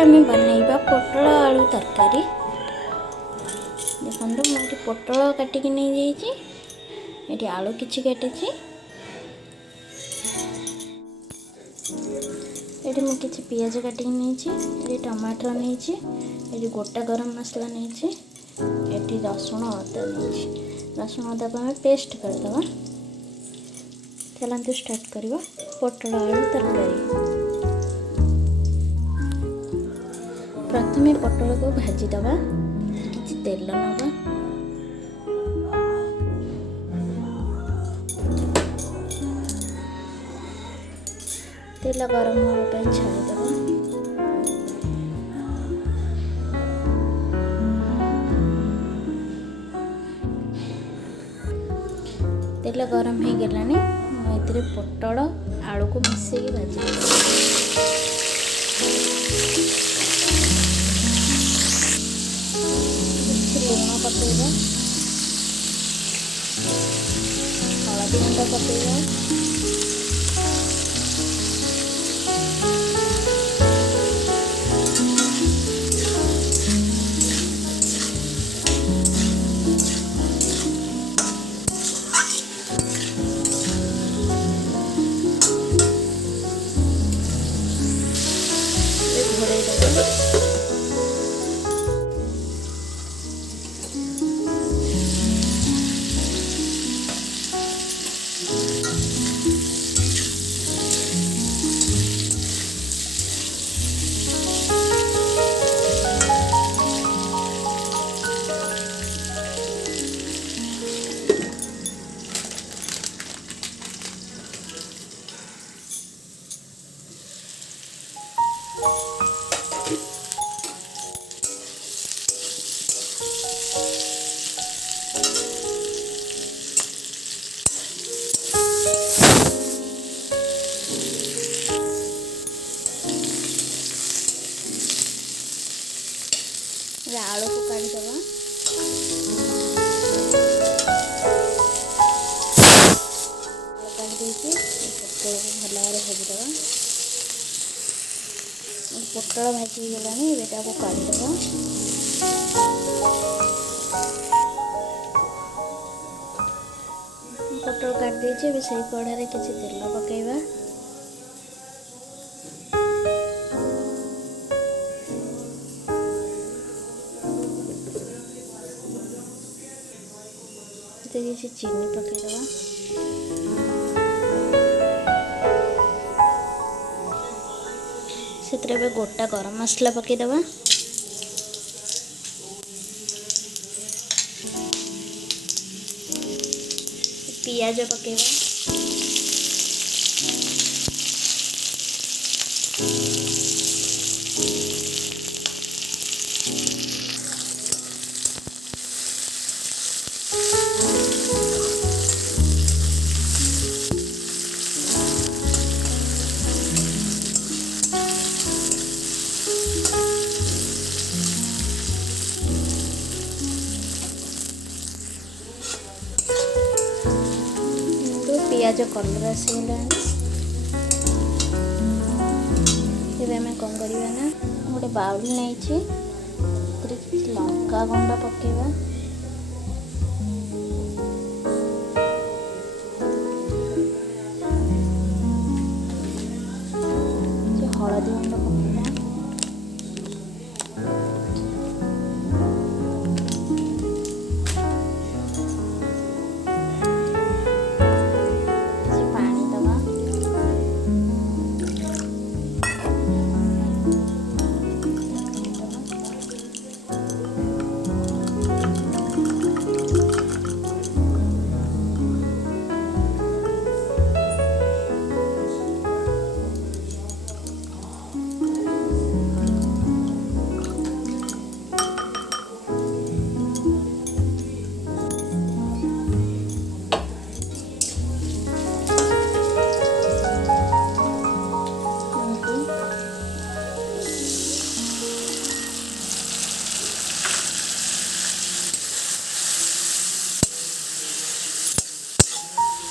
आम बनइबा पोटल आलू तरकारी। देखो मुझे पोटल काटिक नहीं जाइए, आलू किछि काटी, ये मुझे किसी पियाज काटिक नहीं, टमाटर नहीं, गोटा गरम मसला नहीं, ये रसुण अदा नहीं। रसुण अदा को आम पेस्ट करदे। चलते स्टार्ट करवा पोटल आलू तरकारी। प्रथमे पोटल को भाजीदबा, किसी तेल नवा, तेल गरम होगा छाड़ीदबा। तेल गरम हो गलानी, मुझे पोटल आलू को मिसेक भाजी लुण पकेगा, हलदी गुंड पकेगा, घोड़े देगा। आलू को काढ़ीदबा, आलू काढ़ी देती पोटल को भल भाव भाजीदबा। पोटल भाजी गलानी, बेटा को काढ़ीदबा। पोटल काट देछि, से कढ़ाई किसी तेल पकेबा। किसी चीनी पकेदबा। से गोटा गरम मसला पकेदबा। पियाज पकेबा। पियाज कलर आसगला, आम कौन करवा ना गोटे बाउल नहीं लंका गुंड पकेबा। हलदी गुंड पकेबा।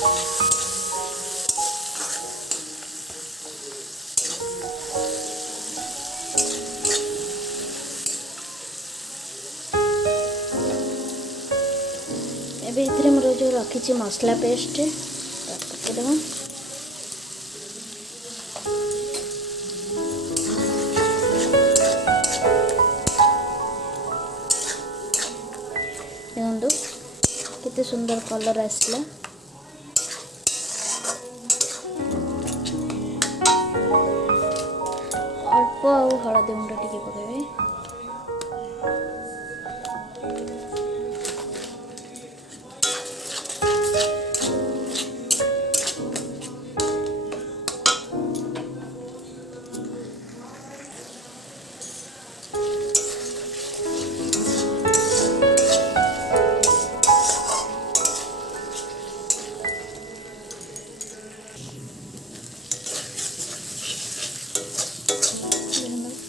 ଏବେ ଏଥିରେ ମୋର ଯେଉଁ ରଖିଛି ମସଲା ପେଷ୍ଟ ପକାଇଦେବା। ଦେଖନ୍ତୁ କେତେ ସୁନ୍ଦର କଲର୍ ଆସିଲା। ଅଳ୍ପ ଆଉ ହଳଦୀ ଗୁଣ୍ଡ ଟିକେ ପକାଇବେ।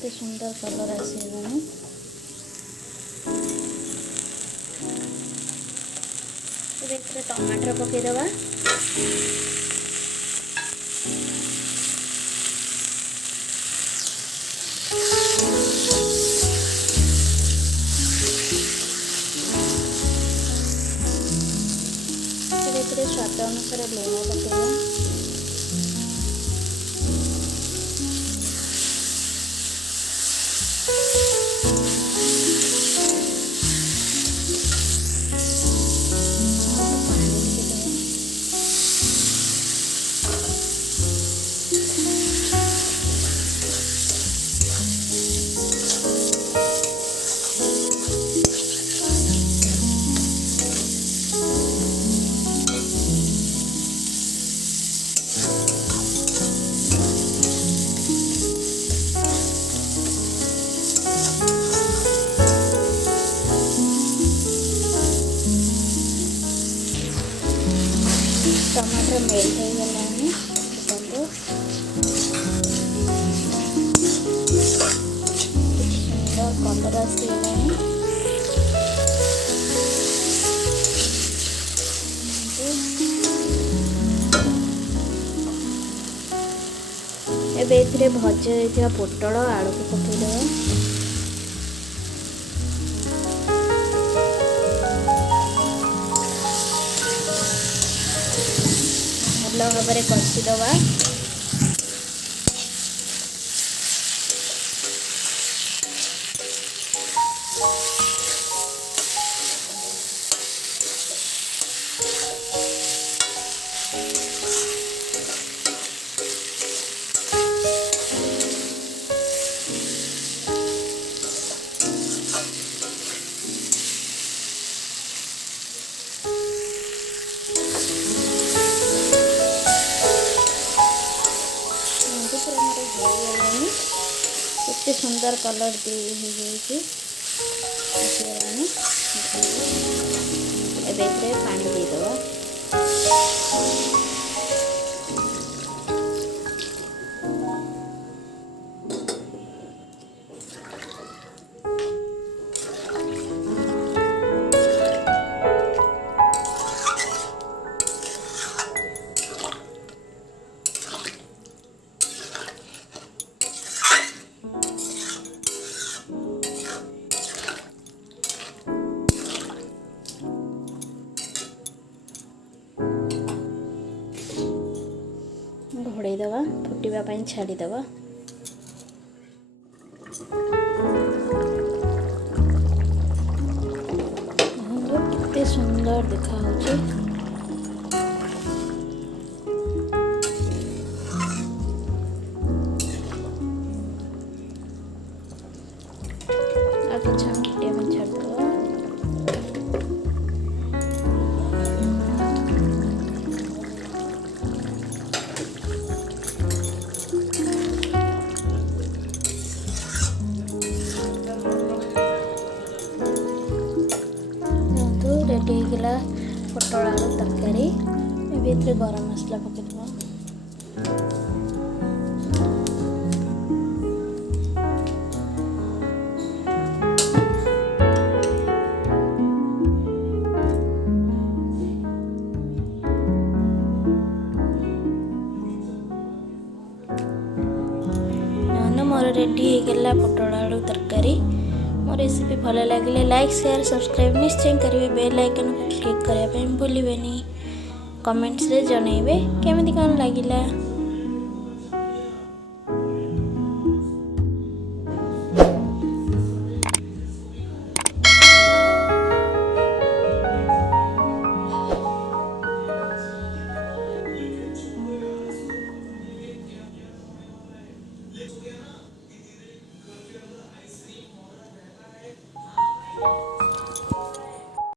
କେତେ ସୁନ୍ଦର କଲର୍ ଆସିଗଲାଣି। ଏବେ ଏଥିରେ ଟମାଟର ପକାଇଦେବା। ଏଥିରେ ସ୍ୱାଦ ଅନୁସାରେ ଲୁଣ ପକାଇବା। टमाटर मेल्ट हो गलानी। देखो सुंदर कलर आसगलानी। एबे एथिरे भजा होइथिबा पोटल आलू को पकेइदेबा। ଭଲ ଭାବରେ କଷିଦେବା। केते सुंदर कलर दे आसगलानी। एबे एथिरे पानी देदेबा। घोड़े दवा फुटिबा ପାଇଁ छाड़ी दवा। कितने सुंदर देखा होचे। आगे छाड़ी दवा। रेडी होगा पोटल आलू तरकारी। एबे गरम मसला पकेदबा। रेडी होगला पटल आलू तरकारी। मो रेसिपी भल लगे लाइक शेयर सब्सक्राइब निश्चय करेंगे। बेल आइकन को क्लिक करने भूलें। कमेंट्स रे जनइबे केमिति कौन लगिला।